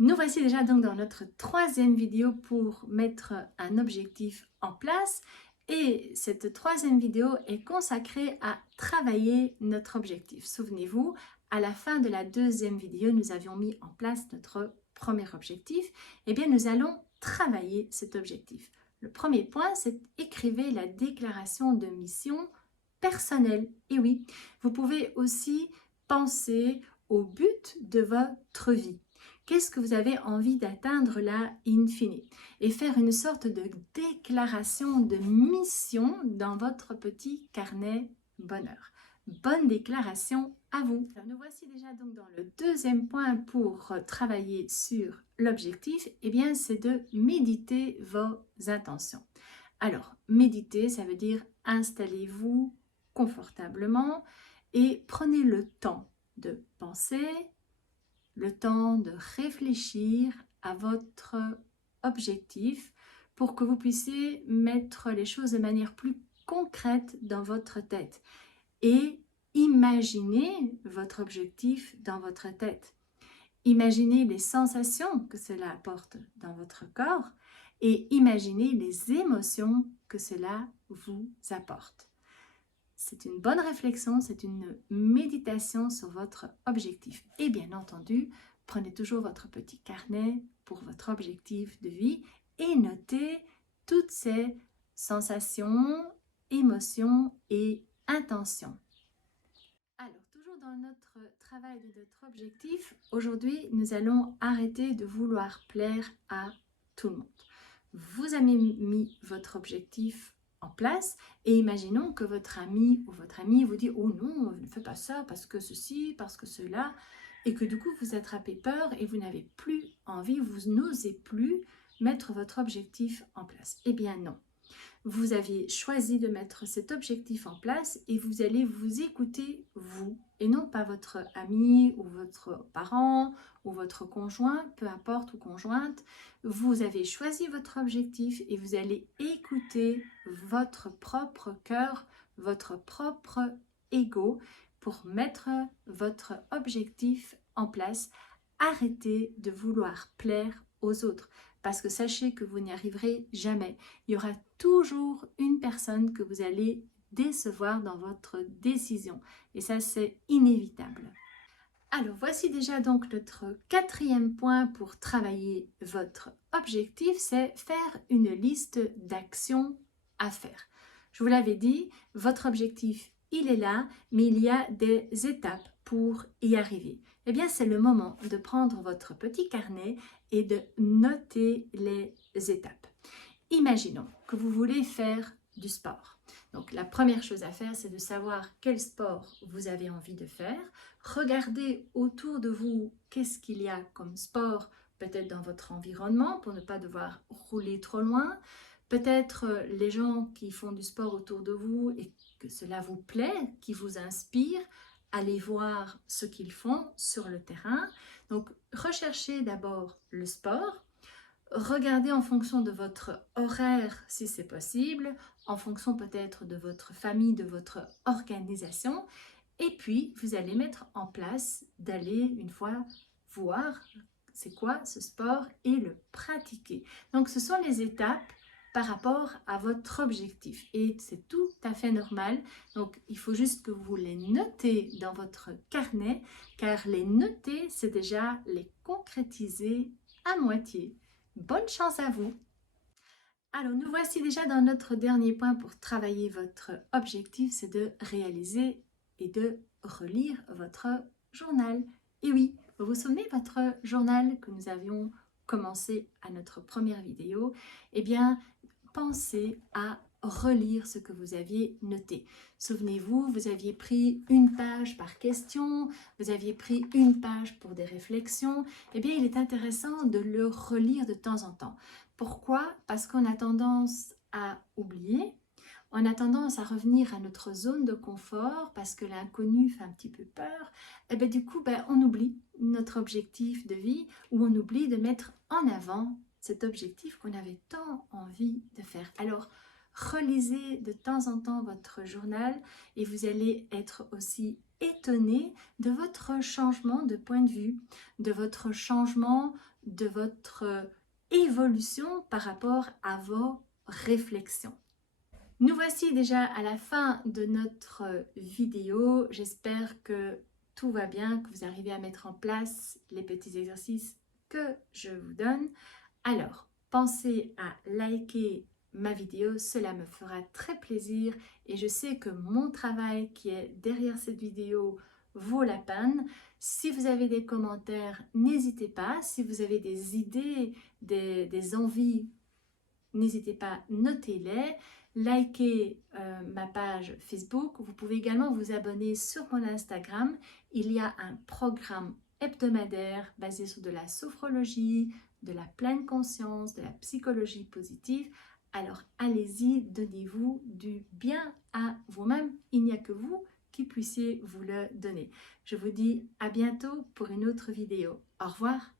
Nous voici déjà donc dans notre troisième vidéo pour mettre un objectif en place. Et cette troisième vidéo est consacrée à travailler notre objectif. Souvenez-vous, à la fin de la deuxième vidéo, nous avions mis en place notre premier objectif. Eh bien, nous allons travailler cet objectif. Le premier point, c'est écrivez la déclaration de mission personnelle. Et oui, vous pouvez aussi penser au but de votre vie. Qu'est-ce que vous avez envie d'atteindre là, in fine? Et faire une sorte de déclaration de mission dans votre petit carnet bonheur. Bonne déclaration à vous. Alors, nous voici déjà donc dans le deuxième point pour travailler sur l'objectif. Eh bien, c'est de méditer vos intentions. Alors, méditer, ça veut dire installez-vous confortablement et prenez le temps de penser, le temps de réfléchir à votre objectif pour que vous puissiez mettre les choses de manière plus concrète dans votre tête et imaginer votre objectif dans votre tête. Imaginez les sensations que cela apporte dans votre corps et imaginez les émotions que cela vous apporte. C'est une bonne réflexion, c'est une méditation sur votre objectif. Et bien entendu, prenez toujours votre petit carnet pour votre objectif de vie et notez toutes ces sensations, émotions et intentions. Alors, toujours dans notre travail de notre objectif, aujourd'hui, nous allons arrêter de vouloir plaire à tout le monde. Vous avez mis votre objectif en place et imaginons que votre ami ou votre amie vous dit « Oh non, ne fais pas ça parce que ceci, parce que cela » et que du coup vous attrapez peur et vous n'avez plus envie, vous n'osez plus mettre votre objectif en place. Eh bien non. Vous aviez choisi de mettre cet objectif en place et vous allez vous écouter vous et non pas votre ami ou votre parent ou votre conjoint, peu importe, ou conjointe. Vous avez choisi votre objectif et vous allez écouter votre propre cœur, votre propre ego pour mettre votre objectif en place. Arrêtez de vouloir plaire aux autres. Parce que sachez que vous n'y arriverez jamais. Il y aura toujours une personne que vous allez décevoir dans votre décision. Et ça, c'est inévitable. Alors, voici déjà donc notre quatrième point pour travailler votre objectif, c'est faire une liste d'actions à faire. Je vous l'avais dit, votre objectif, il est là, mais il y a des étapes pour y arriver. Eh bien, c'est le moment de prendre votre petit carnet et de noter les étapes. Imaginons que vous voulez faire du sport. Donc, la première chose à faire, c'est de savoir quel sport vous avez envie de faire. Regardez autour de vous qu'est-ce qu'il y a comme sport, peut-être dans votre environnement, pour ne pas devoir rouler trop loin. Peut-être les gens qui font du sport autour de vous et que cela vous plaît, qui vous inspire, allez voir ce qu'ils font sur le terrain. Donc, recherchez d'abord le sport. Regardez en fonction de votre horaire si c'est possible, en fonction peut-être de votre famille, de votre organisation. Et puis, vous allez mettre en place d'aller une fois voir c'est quoi ce sport et le pratiquer. Donc, ce sont les étapes par rapport à votre objectif et c'est tout à fait normal. Donc, il faut juste que vous les notez dans votre carnet car les noter, c'est déjà les concrétiser à moitié. Bonne chance à vous! Alors, nous voici déjà dans notre dernier point pour travailler votre objectif, c'est de réaliser et de relire votre journal. Et oui, vous vous souvenez votre journal que nous avions commencé à notre première vidéo? Eh bien, pensez à relire ce que vous aviez noté. Souvenez-vous, vous aviez pris une page par question, vous aviez pris une page pour des réflexions. Eh bien, il est intéressant de le relire de temps en temps. Pourquoi? Parce qu'on a tendance à oublier, on a tendance à revenir à notre zone de confort parce que l'inconnu fait un petit peu peur. Et bien, du coup, on oublie notre objectif de vie ou on oublie de mettre en avant cet objectif qu'on avait tant envie de faire. Alors, Relisez de temps en temps votre journal et vous allez être aussi étonné de votre changement de point de vue, de votre changement, de votre évolution par rapport à vos réflexions. Nous voici déjà à la fin de notre vidéo. J'espère que tout va bien, que vous arrivez à mettre en place les petits exercices que je vous donne. Alors, pensez à liker ma vidéo, cela me fera très plaisir et je sais que mon travail qui est derrière cette vidéo vaut la peine. Si vous avez des commentaires, n'hésitez pas. Si vous avez des idées, des envies, n'hésitez pas, notez-les. Likez ma page Facebook. Vous pouvez également vous abonner sur mon Instagram. Il y a un programme hebdomadaire basé sur de la sophrologie, de la pleine conscience, de la psychologie positive. Alors allez-y, donnez-vous du bien à vous-même. Il n'y a que vous qui puissiez vous le donner. Je vous dis à bientôt pour une autre vidéo. Au revoir.